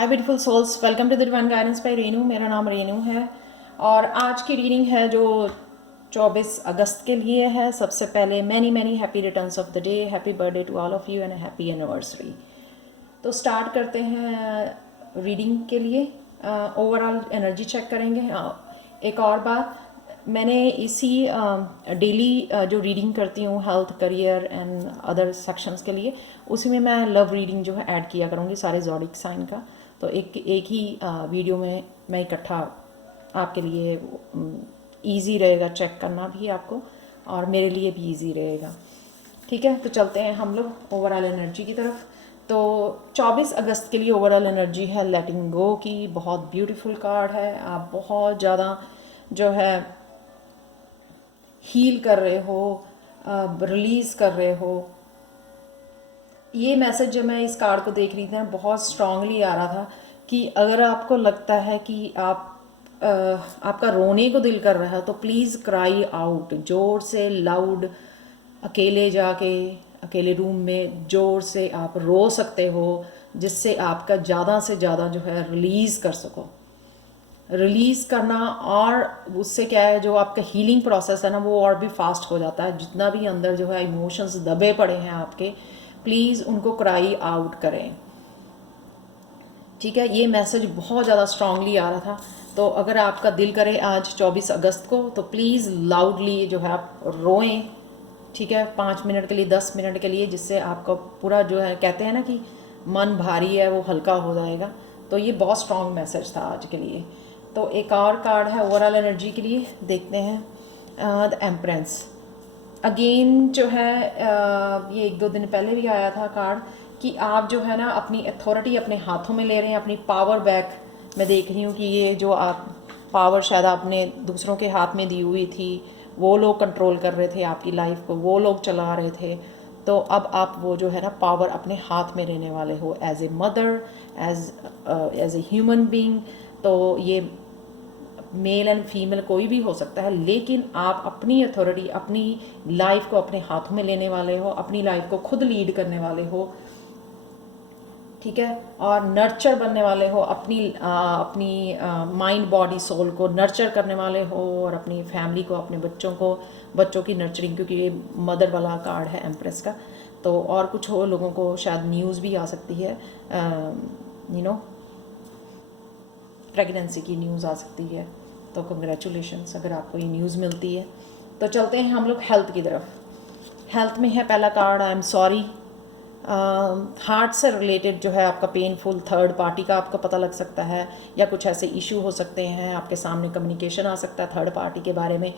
Hi beautiful souls, welcome to the divine guidance by Renu. मेरा नाम रेनू है और आज की रीडिंग है जो 24 अगस्त के लिए है। सबसे पहले many many happy returns of the day, happy birthday to all of you and happy anniversary. तो स्टार्ट करते हैं रीडिंग के लिए। ओवरऑल एनर्जी चेक करेंगे। एक और बात, मैंने इसी डेली जो रीडिंग करती हूँ health, career and other sections के लिए, उसी में मैं लव रीडिंग जो है ऐड किया करूँगी सारे ज़ोडिक साइन का। तो एक ही वीडियो में मैं इकट्ठा आपके लिए इजी रहेगा, चेक करना भी आपको और मेरे लिए भी इजी रहेगा। ठीक है, तो चलते हैं हम लोग ओवरऑल एनर्जी की तरफ। तो 24 अगस्त के लिए ओवरऑल एनर्जी है लेटिंग गो की। बहुत ब्यूटीफुल कार्ड है। आप बहुत ज़्यादा जो है हील कर रहे हो, रिलीज़ कर रहे हो। ये मैसेज जब मैं इस कार्ड को देख रही थी ना, बहुत स्ट्रांगली आ रहा था कि अगर आपको लगता है कि आपका रोने को दिल कर रहा है तो प्लीज़ क्राई आउट, ज़ोर से, लाउड, अकेले जाके अकेले रूम में ज़ोर से आप रो सकते हो, जिससे आपका ज़्यादा से ज़्यादा जो है रिलीज़ कर सको। रिलीज़ करना, और उससे क्या है, जो आपका हीलिंग प्रोसेस है ना, वो और भी फास्ट हो जाता है। जितना भी अंदर जो है इमोशंस दबे पड़े हैं आपके, प्लीज़ उनको क्राई आउट करें। ठीक है, ये मैसेज बहुत ज़्यादा स्ट्रांगली आ रहा था। तो अगर आपका दिल करे आज 24 अगस्त को, तो प्लीज़ लाउडली जो है आप रोएं। ठीक है, 5 मिनट के लिए, 10 मिनट के लिए, जिससे आपका पूरा जो है, कहते हैं ना कि मन भारी है वो हल्का हो जाएगा। तो ये बहुत स्ट्रांग मैसेज था आज के लिए। तो एक और कार्ड है ओवरऑल एनर्जी के लिए, देखते हैं। द एम्प्रेंस अगेन जो है, ये 1-2 दिन पहले भी आया था कार्ड कि आप जो है ना अपनी अथॉरिटी अपने हाथों में ले रहे हैं, अपनी पावर बैक। मैं देख रही हूँ कि ये जो आप पावर शायद आपने दूसरों के हाथ में दी हुई थी, वो लोग कंट्रोल कर रहे थे आपकी लाइफ को, वो लोग चला रहे थे। तो अब आप वो जो है ना पावर अपने हाथ में लेने वाले हो, as a mother, as a human being. तो ये मेल एंड फीमेल कोई भी हो सकता है, लेकिन आप अपनी अथॉरिटी, अपनी लाइफ को अपने हाथों में लेने वाले हो, अपनी लाइफ को खुद लीड करने वाले हो। ठीक है, और नर्चर बनने वाले हो, अपनी माइंड, बॉडी, सोल को नर्चर करने वाले हो, और अपनी फैमिली को, अपने बच्चों की नर्चरिंग, क्योंकि ये मदर वाला कार्ड है एम्प्रेस का। तो और कुछ हो, लोगों को शायद न्यूज़ भी आ सकती है, प्रेगनेंसी की न्यूज़ आ सकती है। तो कंग्रेचुलेशंस अगर आपको ये न्यूज़ मिलती है। तो चलते हैं हम लोग हेल्थ की तरफ। हेल्थ में है पहला card, I am sorry. Heart से रिलेटेड जो है आपका पेनफुल, थर्ड पार्टी का आपको पता लग सकता है, या कुछ ऐसे इशू हो सकते हैं, आपके सामने कम्युनिकेशन आ सकता है थर्ड पार्टी के बारे में,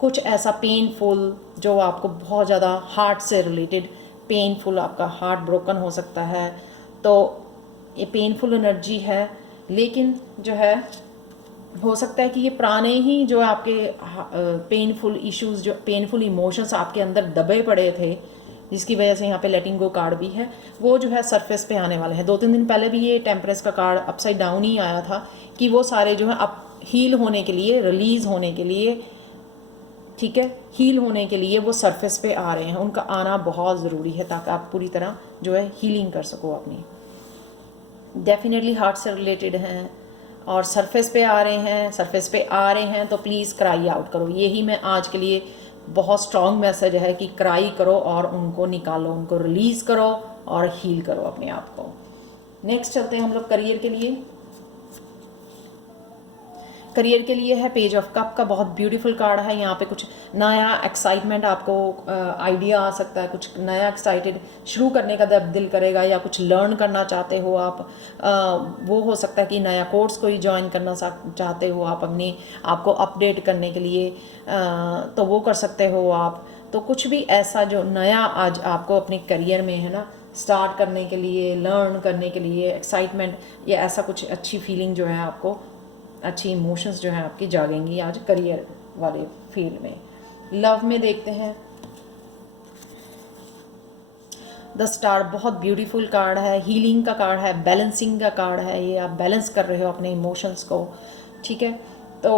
कुछ ऐसा पेनफुल जो आपको बहुत ज़्यादा हार्ट से रिलेटेड पेनफुल, आपका हार्ट ब्रोकन हो सकता है। तो ये पेनफुल एनर्जी है, लेकिन जो है हो सकता है कि ये पुराने ही जो आपके पेनफुल इश्यूज, जो पेनफुल इमोशंस आपके अंदर दबे पड़े थे, जिसकी वजह से यहाँ पे लेटिंग गो कार्ड भी है, वो जो है सरफेस पे आने वाले हैं। 2-3 दिन पहले भी ये टेम्परेस का कार्ड अपसाइड डाउन ही आया था कि वो सारे जो है अब हील होने के लिए, रिलीज़ होने के लिए, ठीक है, हील होने के लिए वो सरफेस पे आ रहे हैं। उनका आना बहुत ज़रूरी है ताकि आप पूरी तरह जो है हीलिंग कर सको अपनी। डेफिनेटली हार्ट से रिलेटेड हैं और सरफेस पे आ रहे हैं, तो प्लीज़ क्राई आउट करो। यही मैं आज के लिए बहुत स्ट्रॉन्ग मैसेज है कि क्राई करो और उनको निकालो, उनको रिलीज़ करो और हील करो अपने आप को। नेक्स्ट चलते हैं हम लोग करियर के लिए। करियर के लिए है पेज ऑफ कप का, बहुत ब्यूटीफुल कार्ड है। यहाँ पे कुछ नया एक्साइटमेंट, आपको आइडिया आ सकता है, कुछ नया एक्साइटेड शुरू करने का दिल करेगा, या कुछ लर्न करना चाहते हो आप। वो हो सकता है कि नया कोर्स कोई ज्वाइन करना चाहते हो आप, अपने आपको अपडेट करने के लिए, तो वो कर सकते हो आप। तो कुछ भी ऐसा जो नया आज आपको अपने करियर में है ना, स्टार्ट करने के लिए, लर्न करने के लिए, एक्साइटमेंट, या ऐसा कुछ अच्छी फीलिंग जो है आपको, अच्छी इमोशंस जो हैं आपकी जागेंगी आज करियर वाले फील्ड में। लव में देखते हैं द स्टार, बहुत ब्यूटीफुल कार्ड है, हीलिंग का कार्ड है, बैलेंसिंग का कार्ड है। ये आप बैलेंस कर रहे हो अपने इमोशंस को। ठीक है, तो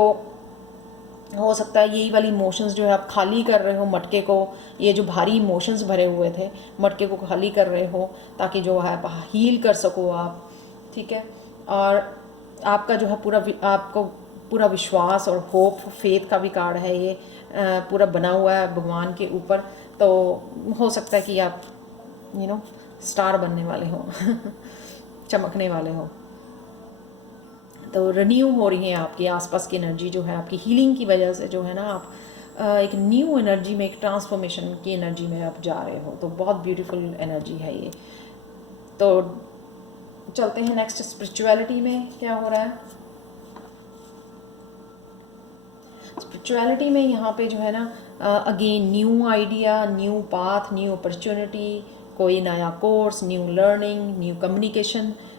हो सकता है यही वाली इमोशंस जो है आप खाली कर रहे हो, मटके को, ये जो भारी इमोशंस भरे हुए थे, मटके को खाली कर रहे हो ताकि जो है हील कर सको आप। ठीक है, और आपका जो है आपको पूरा विश्वास और होप फेथ का भी कार्ड है ये, पूरा बना हुआ है भगवान के ऊपर। तो हो सकता है कि आप स्टार बनने वाले हो चमकने वाले हो। तो रिन्यू हो रही है आपके आसपास की एनर्जी जो है, आपकी हीलिंग की वजह से जो है ना, आप एक न्यू एनर्जी में, एक ट्रांसफॉर्मेशन की एनर्जी में आप जा रहे हो। तो बहुत ब्यूटीफुल एनर्जी है ये। तो चलते हैं नेक्स्ट, स्पिरिचुअलिटी में क्या हो रहा है। स्पिरिचुअलिटी में यहाँ पे जो है ना, again new idea, new path, new opportunity, कोई नया course, new learning, new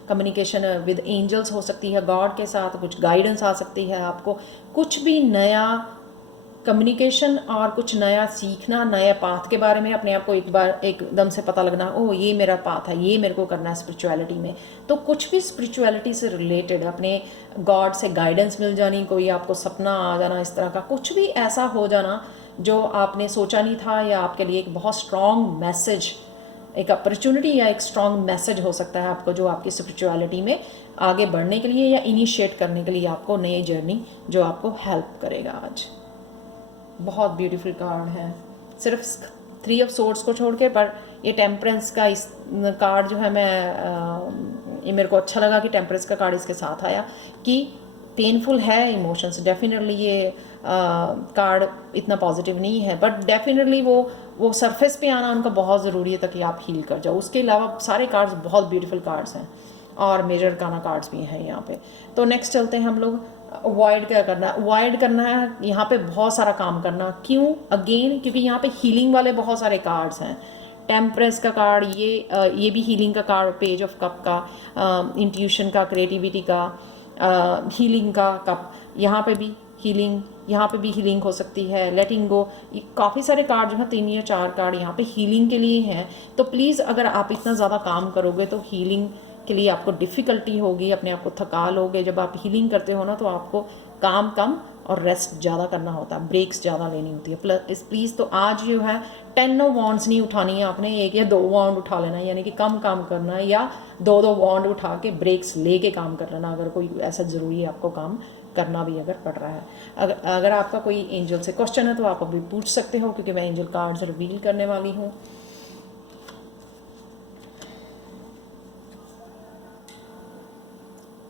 communication with angels हो सकती है, गॉड के साथ कुछ गाइडेंस आ सकती है आपको, कुछ भी नया कम्युनिकेशन और कुछ नया सीखना, नए पाथ के बारे में अपने आप को एक बार एकदम से पता लगना, ओह ये मेरा पाथ है, ये मेरे को करना है स्पिरिचुअलिटी में। तो कुछ भी स्पिरिचुअलिटी से रिलेटेड अपने गॉड से गाइडेंस मिल जानी, कोई आपको सपना आ जाना, इस तरह का कुछ भी ऐसा हो जाना जो आपने सोचा नहीं था, या आपके लिए एक बहुत स्ट्रॉन्ग मैसेज, एक अपॉर्चुनिटी या एक स्ट्रॉन्ग मैसेज हो सकता है आपको, जो आपकी स्पिरिचुअलिटी में आगे बढ़ने के लिए या इनिशिएट करने के लिए आपको नई जर्नी जो आपको हेल्प करेगा आज। बहुत ब्यूटीफुल कार्ड है, सिर्फ 3 ऑफ सोर्ड्स को छोड़ के। पर ये टेम्परेंस का इस कार्ड जो है, ये मेरे को अच्छा लगा कि टेम्परेंस का कार्ड इसके साथ आया, कि पेनफुल है इमोशंस डेफिनेटली, ये कार्ड इतना पॉजिटिव नहीं है, बट डेफिनेटली वो सरफेस पे आना उनका बहुत ज़रूरी है ताकि आप हील कर जाओ। उसके अलावा सारे कार्ड्स बहुत ब्यूटीफुल कार्ड्स हैं, और मेजर काना कार्ड्स भी हैं यहाँ पे। तो नेक्स्ट चलते हैं हम लोग, अवॉइड क्या करना है। अवॉइड करना है यहाँ पे बहुत सारा काम करना। क्यों? अगेन क्योंकि यहाँ पे हीलिंग वाले बहुत सारे कार्ड्स हैं। टेम्परेंस का कार्ड, ये भी हीलिंग का कार्ड, पेज ऑफ कप का, इंट्यूशन का, क्रिएटिविटी का, हीलिंग का कप, यहाँ पे भी हीलिंग, यहाँ पे भी हीलिंग हो सकती है, लेटिंग गो। काफ़ी सारे कार्ड जो हैं, 3 या 4 कार्ड यहाँ पे हीलिंग के लिए हैं। तो प्लीज़ अगर आप इतना ज़्यादा काम करोगे तो हीलिंग के लिए आपको डिफ़िकल्टी होगी, अपने आप को थका लोगे। जब आप हीलिंग करते हो ना, तो आपको काम कम और रेस्ट ज़्यादा करना होता है, ब्रेक्स ज़्यादा लेनी होती है। प्लीज़ तो आज जो है 10 वॉन्ड्स नहीं उठानी है आपने, 1 या 2 वॉन्ड उठा लेना है, यानी कि कम काम करना है, या 2 वॉन्ड उठा के ब्रेक्स लेके काम कर लेना, अगर कोई ऐसा ज़रूरी है आपको काम करना भी अगर पड़ रहा है। अगर आपका कोई एंजल से क्वेश्चन है तो आप अभी पूछ सकते हो, क्योंकि मैं एंजल कार्ड्स रिवील करने वाली हूँ।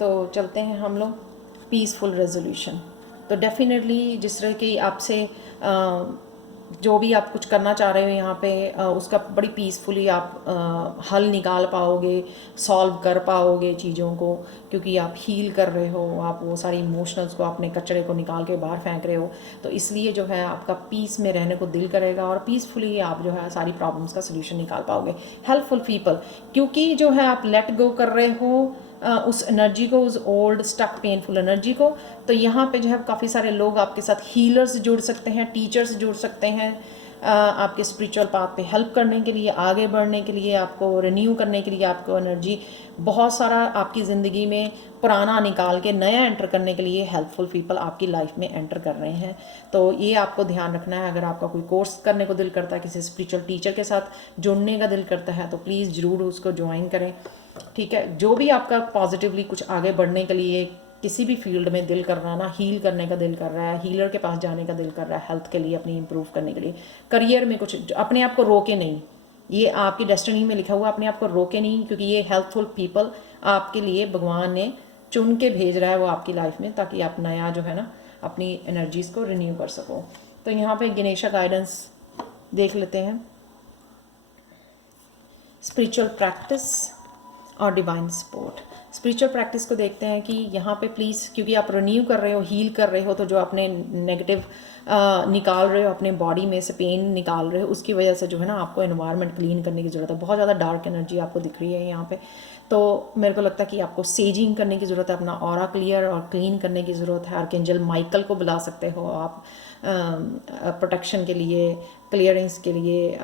तो चलते हैं हम लोग पीसफुल रेजोल्यूशन। तो डेफिनेटली जिस तरह की आपसे जो भी आप कुछ करना चाह रहे हो यहाँ पे, उसका बड़ी पीसफुली आप हल निकाल पाओगे, सॉल्व कर पाओगे चीज़ों को, क्योंकि आप हील कर रहे हो, आप वो सारी इमोशनल्स को, अपने कचरे को निकाल के बाहर फेंक रहे हो। तो इसलिए जो है आपका पीस में रहने को दिल करेगा, और पीसफुली आप जो है सारी प्रॉब्लम्स का सलूशन निकाल पाओगे। हेल्पफुल पीपल, क्योंकि जो है आप लेट गो कर रहे हो उस एनर्जी को, उस ओल्ड स्टक पेनफुल एनर्जी को। तो यहाँ पे जो है काफ़ी सारे लोग आपके साथ हीलर्स जुड़ सकते हैं, टीचर्स जुड़ सकते हैं, आपके स्पिरिचुअल पाथ पे हेल्प करने के लिए, आगे बढ़ने के लिए, आपको रिन्यू करने के लिए, आपको एनर्जी बहुत सारा आपकी ज़िंदगी में पुराना निकाल के नया एंटर करने के लिए हेल्पफुल पीपल आपकी लाइफ में एंटर कर रहे हैं। तो ये आपको ध्यान रखना है। अगर आपका कोई कोर्स करने को दिल करता है, किसी स्पिरिचुअल टीचर के साथ जुड़ने का दिल करता है, तो प्लीज़ ज़रूर उसको ज्वाइन करें, ठीक है। जो भी आपका पॉजिटिवली कुछ आगे बढ़ने के लिए किसी भी फील्ड में दिल कर रहा है ना, हील करने का दिल कर रहा है, हीलर के पास जाने का दिल कर रहा है, हेल्थ के लिए, अपनी इंप्रूव करने के लिए, करियर में कुछ, अपने आप को रोके नहीं, ये आपकी डेस्टिनी में लिखा हुआ, अपने आप को रोके नहीं, क्योंकि ये हेल्पफुल पीपल आपके लिए भगवान ने चुन के भेज रहा है वो आपकी लाइफ में, ताकि आप नया जो है ना अपनी एनर्जीज़ को रिन्यू कर सको। तो यहाँ पे गणेशा गाइडेंस देख लेते हैं, स्पिरिचुअल प्रैक्टिस और डिवाइन सपोर्ट। स्पिरिचुअल प्रैक्टिस को देखते हैं कि यहाँ पे प्लीज़, क्योंकि आप रिन्यू कर रहे हो, हील कर रहे हो, तो जो अपने नेगेटिव निकाल रहे हो, अपने बॉडी में से पेन निकाल रहे हो, उसकी वजह से जो है ना आपको एनवायरनमेंट क्लीन करने की ज़रूरत है। बहुत ज़्यादा डार्क एनर्जी आपको दिख रही है यहाँ पे, तो मेरे को लगता है कि आपको सेजिंग करने की ज़रूरत है, अपना ऑरा क्लियर और क्लीन करने की ज़रूरत है। आर्कएंजल माइकल को बुला सकते हो आप प्रोटेक्शन के लिए, क्लियरेंस के लिए,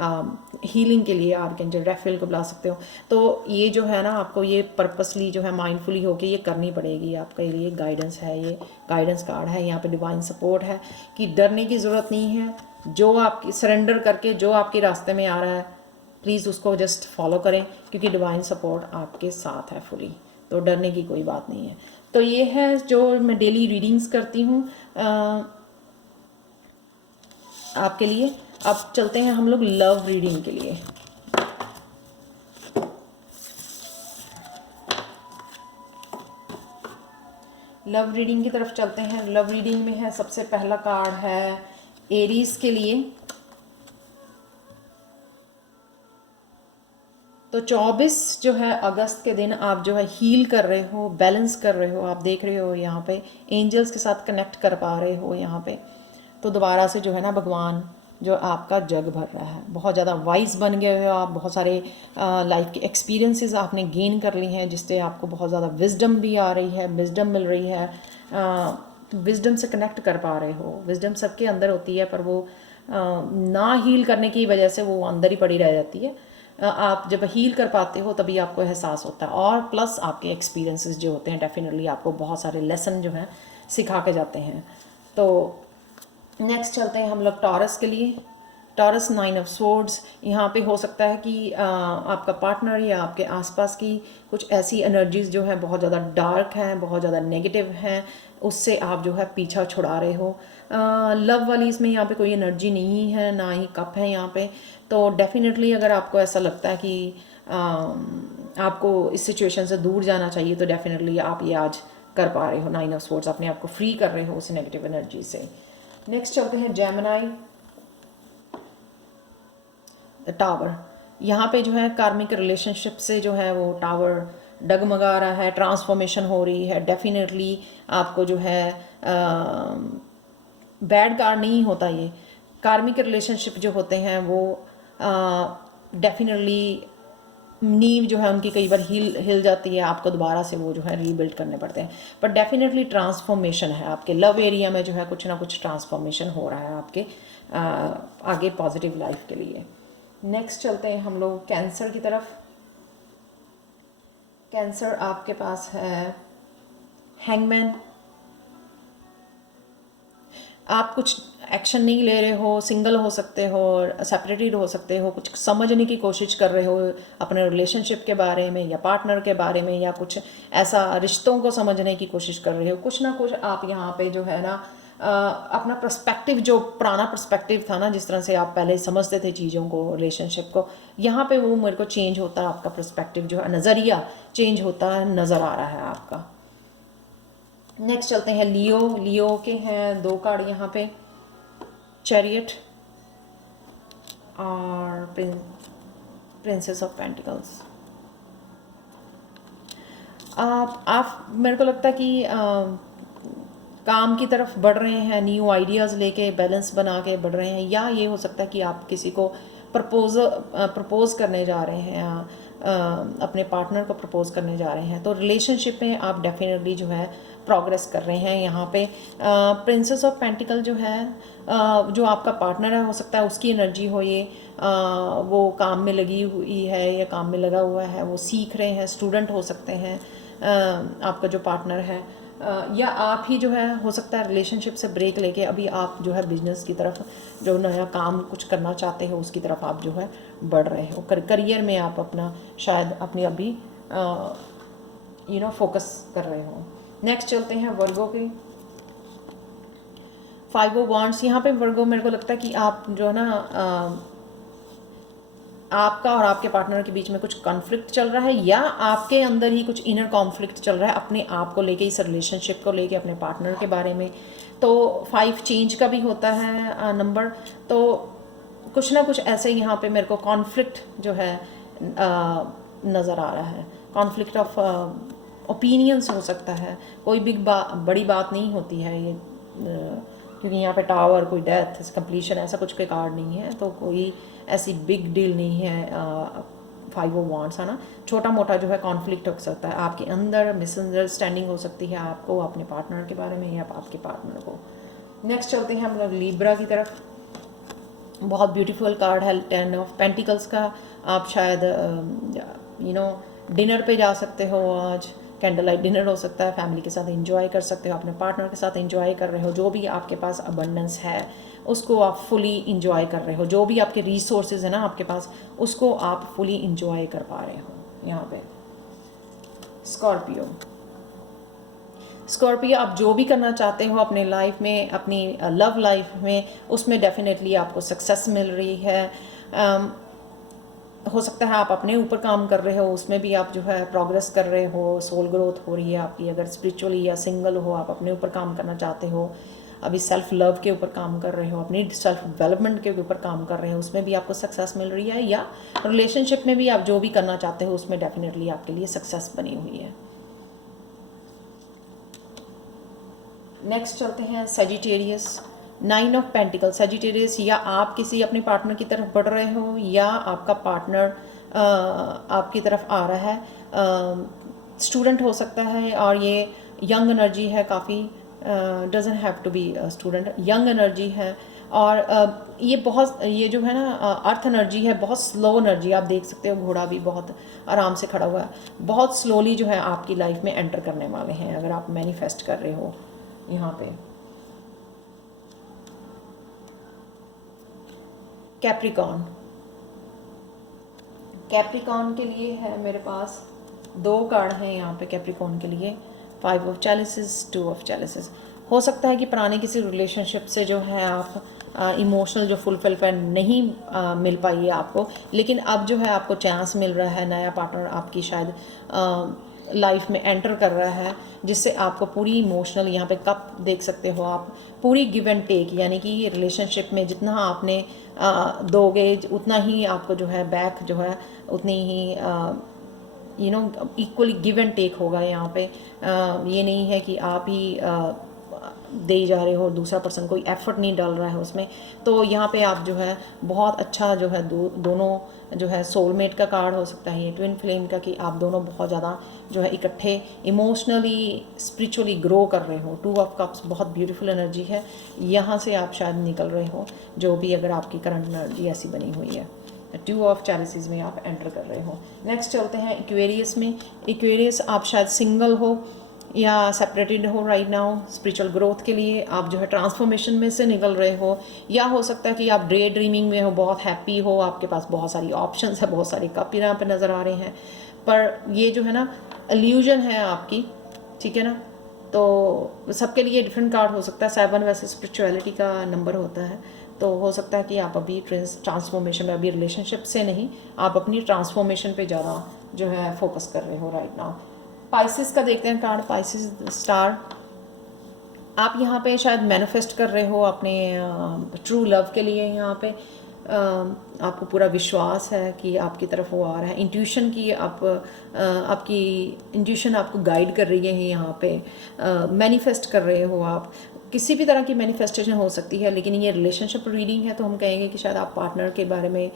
हीलिंग के लिए आर्कएंजल रैफेल को बुला सकते हो। तो ये जो है ना आपको ये पर्पसली जो है माइंडफुली होके ये करनी पड़ेगी, आपके लिए गाइडेंस है, ये गाइडेंस कार्ड है। यहाँ पे डिवाइन सपोर्ट है कि डरने की ज़रूरत नहीं है, जो आपकी सरेंडर करके जो आपके रास्ते में आ रहा है प्लीज़ उसको जस्ट फॉलो करें, क्योंकि डिवाइन सपोर्ट आपके साथ है फुली। तो डरने की कोई बात नहीं है। तो ये है जो मैं डेली रीडिंग्स करती हूँ आपके लिए। अब चलते हैं हम लोग लव रीडिंग के लिए। लव रीडिंग की तरफ चलते हैं। लव रीडिंग में है, सबसे पहला कार्ड है एरीज के लिए। तो 24 जो है अगस्त के दिन आप जो है हील कर रहे हो, बैलेंस कर रहे हो। आप देख रहे हो यहाँ पे एंजल्स के साथ कनेक्ट कर पा रहे हो यहाँ पे। तो दोबारा से जो है ना भगवान जो आपका जग भर रहा है, बहुत ज़्यादा वाइज बन गए हो आप। बहुत सारे लाइफ के एक्सपीरियंसेस आपने गेन कर ली हैं, जिससे आपको बहुत ज़्यादा विजडम भी आ रही है, विजडम मिल रही है। विजडम से कनेक्ट कर पा रहे हो। विजडम सबके अंदर होती है, पर वो ना हील करने की वजह से वो अंदर ही पड़ी रह जाती है। आप जब हील कर पाते हो तभी आपको एहसास होता है। और प्लस आपके एक्सपीरियंसेस जो होते हैं डेफिनेटली आपको बहुत सारे लेसन जो हैं सिखा के जाते हैं। तो नेक्स्ट चलते हैं हम लोग टॉरस के लिए। Taurus 9 of swords. यहाँ पे हो सकता है कि आपका पार्टनर या आपके आसपास की कुछ ऐसी एनर्जीज जो हैं बहुत ज़्यादा डार्क हैं, बहुत ज़्यादा नेगेटिव हैं, उससे आप जो है पीछा छुड़ा रहे हो। लव वाली इसमें यहाँ पे कोई एनर्जी नहीं है, ना ही कप है यहाँ पे। तो डेफिनेटली अगर आपको ऐसा लगता है कि आपको इस सिचुएशन से दूर जाना चाहिए, तो डेफिनेटली आप ये आज कर पा रहे हो। 9 ऑफ स्वॉर्ड्स, अपने आप को फ्री कर रहे हो उस नेगेटिव एनर्जी से। नेक्स्ट चलते हैं जेमिनी, टावर। यहाँ पे जो है कार्मिक रिलेशनशिप से जो है वो टावर डगमगा रहा है, ट्रांसफॉर्मेशन हो रही है। डेफिनेटली आपको जो है बैड कार्ड नहीं होता ये। कार्मिक रिलेशनशिप जो होते हैं वो डेफिनेटली नींव जो है उनकी कई बार हिल जाती है, आपको दोबारा से वो जो है रीबिल्ड करने पड़ते हैं। पर डेफिनेटली ट्रांसफॉर्मेशन है आपके लव एरिया में, जो है कुछ ना कुछ ट्रांसफॉर्मेशन हो रहा है आपके आगे पॉजिटिव लाइफ के लिए। नेक्स्ट चलते हैं हम लोग कैंसर की तरफ। कैंसर आपके पास है हैंगमैन। आप कुछ एक्शन नहीं ले रहे हो, सिंगल हो सकते हो, सेपरेटेड हो सकते हो, कुछ समझने की कोशिश कर रहे हो अपने रिलेशनशिप के बारे में या पार्टनर के बारे में, या कुछ ऐसा रिश्तों को समझने की कोशिश कर रहे हो। कुछ ना कुछ आप यहाँ पे जो है ना अपना पर्सपेक्टिव, जो पुराना पर्सपेक्टिव था ना, जिस तरह से आप पहले समझते थे चीज़ों को, रिलेशनशिप को, यहाँ पे वो मेरे को चेंज होता है। आपका पर्सपेक्टिव जो है, नज़रिया चेंज होता है, नज़र आ रहा है आपका। नेक्स्ट चलते हैं लियो। लियो के हैं 2 कार्ड यहाँ पे, चैरियट और प्रिंसेस ऑफ पेंटिकल्स। आप मेरे को लगता है कि काम की तरफ बढ़ रहे हैं, न्यू आइडियाज़ लेके बैलेंस बना के बढ़ रहे हैं, या ये हो सकता है कि आप किसी को प्रपोज करने जा रहे हैं, अपने पार्टनर को प्रपोज करने जा रहे हैं। तो रिलेशनशिप में आप डेफिनेटली जो है प्रोग्रेस कर रहे हैं। यहाँ पे प्रिंसेस ऑफ पेंटिकल जो है, जो आपका पार्टनर है, हो सकता है उसकी एनर्जी हो ये, वो काम में लगी हुई है या काम में लगा हुआ है, वो सीख रहे हैं, स्टूडेंट हो सकते हैं आपका जो पार्टनर है, या आप ही जो है हो सकता है रिलेशनशिप से ब्रेक लेके अभी आप जो है बिजनेस की तरफ, जो नया काम कुछ करना चाहते हो उसकी तरफ आप जो है बढ़ रहे हो। करियर में आप अपना शायद अपनी अभी फोकस कर रहे हो। नेक्स्ट चलते हैं वर्गो की। 5 ऑफ वांड्स। यहाँ पे वर्गो मेरे को लगता है कि आप जो है ना आपका और आपके पार्टनर के बीच में कुछ कॉन्फ्लिक्ट चल रहा है, या आपके अंदर ही कुछ इनर कॉन्फ्लिक्ट चल रहा है अपने आप को लेके, इस रिलेशनशिप को लेके, अपने पार्टनर के बारे में। तो 5 चेंज का भी होता है नंबर। तो कुछ ना कुछ ऐसे यहाँ पे मेरे को कॉन्फ्लिक्ट जो है नज़र आ रहा है। कॉन्फ्लिक्ट ऑफ ओपिनियंस हो सकता है, कोई बड़ी बात नहीं होती है ये, क्योंकि यहाँ पे टावर, कोई डेथ, कंप्लीशन, ऐसा कुछ के कार्ड नहीं है, तो कोई ऐसी बिग डील नहीं है। 5 ऑफ वांड्स है ना, छोटा मोटा जो है कॉन्फ्लिक्ट हो सकता है आपके अंदर, मिसअंडरस्टैंडिंग हो सकती है आपको अपने पार्टनर के बारे में या आपके पार्टनर को। नेक्स्ट चलते हैं हम लोग लिब्रा की तरफ। बहुत ब्यूटीफुल कार्ड है 10 ऑफ पेंटिकल्स का। आप शायद डिनर पे जा सकते हो आज, कैंडल लाइट डिनर हो सकता है, फैमिली के साथ एंजॉय कर सकते हो, अपने पार्टनर के साथ एंजॉय कर रहे हो, जो भी आपके पास अबंडेंस है उसको आप फुली इंजॉय कर रहे हो, जो भी आपके रिसोर्सेज है ना आपके पास, उसको आप फुली इंजॉय कर पा रहे हो यहाँ पे। स्कॉर्पियो, स्कॉर्पियो आप जो भी करना चाहते हो अपने लाइफ में, अपनी लव लाइफ में, उसमें डेफिनेटली आपको सक्सेस मिल रही है। हो सकता है आप अपने ऊपर काम कर रहे हो, उसमें भी आप जो है प्रोग्रेस कर रहे हो, सोल ग्रोथ हो रही है आपकी। अगर स्पिरिचुअली या सिंगल हो, आप अपने ऊपर काम करना चाहते हो, अभी सेल्फ लव के ऊपर काम कर रहे हो, अपनी सेल्फ डेवलपमेंट के ऊपर काम कर रहे हो, उसमें भी आपको सक्सेस मिल रही है। या रिलेशनशिप में भी आप जो भी करना चाहते हो उसमें डेफिनेटली आपके लिए सक्सेस बनी हुई है। नेक्स्ट चलते हैं सजिटेरियस, 9 ऑफ पेंटिकल। सजिटेरियस, या आप किसी अपने पार्टनर की तरफ बढ़ रहे हो या आपका पार्टनर आपकी तरफ आ रहा है। स्टूडेंट हो सकता है और ये यंग एनर्जी है काफ़ी, doesn't have to be student, young energy है। और ये बहुत, ये जो है ना अर्थ एनर्जी है, बहुत स्लो एनर्जी। आप देख सकते हो घोड़ा भी बहुत आराम से खड़ा हुआ है, बहुत स्लोली जो है आपकी लाइफ में एंटर करने वाले हैं अगर आप मैनिफेस्ट कर रहे हो यहाँ पे। कैप्रिकॉर्न, कैप्रिकॉर्न के लिए है मेरे पास 2 कार्ड हैं यहाँ पे कैप्रिकॉर्न के लिए, 5 ऑफ चैलिसेस, 2 ऑफ चैलिसेस। हो सकता है कि पुराने किसी रिलेशनशिप से जो है आप इमोशनल जो फुलफिलमेंट नहीं मिल पाई है आपको, लेकिन अब जो है आपको चांस मिल रहा है, नया पार्टनर आपकी शायद लाइफ में एंटर कर रहा है, जिससे आपको पूरी इमोशनल, यहाँ पे कप देख सकते हो आप, पूरी गिव एंड टेक, यानी कि रिलेशनशिप में जितना आपने दोगे उतना ही आपको जो है बैक जो है उतनी ही इक्वली गिव एंड टेक होगा यहाँ पे। ये नहीं है कि आप ही दे जा रहे हो और दूसरा पर्सन कोई एफर्ट नहीं डाल रहा है उसमें। तो यहाँ पे आप जो है बहुत अच्छा जो है दोनों जो है सोलमेट का कार्ड हो सकता है ये, ट्विन फ्लेम का, कि आप दोनों बहुत ज़्यादा जो है इकट्ठे इमोशनली स्पिरिचुअली ग्रो कर रहे हो। 2 ऑफ कप्स बहुत ब्यूटीफुल एनर्जी है, यहाँ से आप शायद निकल रहे हो, जो भी अगर आपकी करंट एनर्जी ऐसी बनी हुई है। 2 ऑफ चैलिसेस में आप एंटर कर रहे हो। नेक्स्ट चलते हैं एक्वेरियस में। एक्वेरियस, आप शायद सिंगल हो या सेपरेटेड हो राइट नाउ। स्पिरिचुअल ग्रोथ के लिए आप जो है ट्रांसफॉर्मेशन में से निकल रहे हो, या हो सकता है कि आप डे ड्रीमिंग में हो, बहुत हैप्पी हो, आपके पास बहुत सारी ऑप्शंस है, बहुत सारे कप यहाँ पे नज़र आ रहे हैं, पर ये जो है ना इल्यूजन है आपकी, ठीक है ना। तो सबके लिए डिफरेंट कार्ड हो सकता है। 7 वैसे स्पिरिचुअलिटी का नंबर होता है, तो हो सकता है कि आप अभी ट्रांसफॉर्मेशन में, अभी रिलेशनशिप से नहीं, आप अपनी ट्रांसफॉर्मेशन पे ज़्यादा जो है फोकस कर रहे हो राइट नाउ। पाइसिस का देखते हैं कार्ड, पाइसिस स्टार। आप यहाँ पे शायद मैनिफेस्ट कर रहे हो अपने ट्रू लव के लिए। यहाँ पे आपको पूरा विश्वास है कि आपकी तरफ वो आ रहा है। इंट्यूशन की आपकी इंट्यूशन आपको गाइड कर रही है यहाँ पे। मैनिफेस्ट कर रहे हो आप, किसी भी तरह की मैनिफेस्टेशन हो सकती है, लेकिन ये रिलेशनशिप रीडिंग है तो हम कहेंगे कि शायद आप पार्टनर के बारे में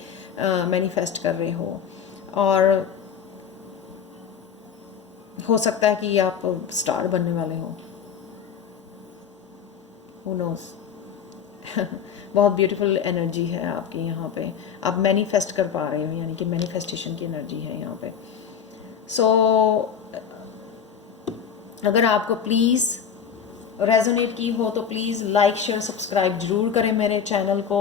मैनिफेस्ट कर रहे हो। और हो सकता है कि आप स्टार बनने वाले हो, हु नोस। बहुत ब्यूटीफुल एनर्जी है आपकी यहाँ पे, आप मैनिफेस्ट कर पा रहे हो, यानी कि मैनिफेस्टेशन की एनर्जी है यहाँ पे। सो अगर आपको प्लीज़ रेजोनेट की हो तो प्लीज़ लाइक शेयर सब्सक्राइब ज़रूर करें मेरे चैनल को।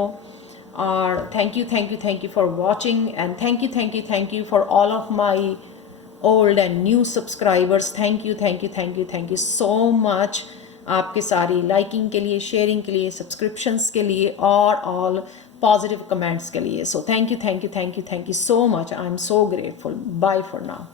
और thank you for watching, and thank you for all of my old and new subscribers. Thank you so much आपके सारी लाइकिंग के लिए, शेयरिंग के लिए, सब्सक्रिप्शंस के लिए और ऑल पॉजिटिव कमेंट्स के लिए। So thank you so much. I am so grateful. Bye for now.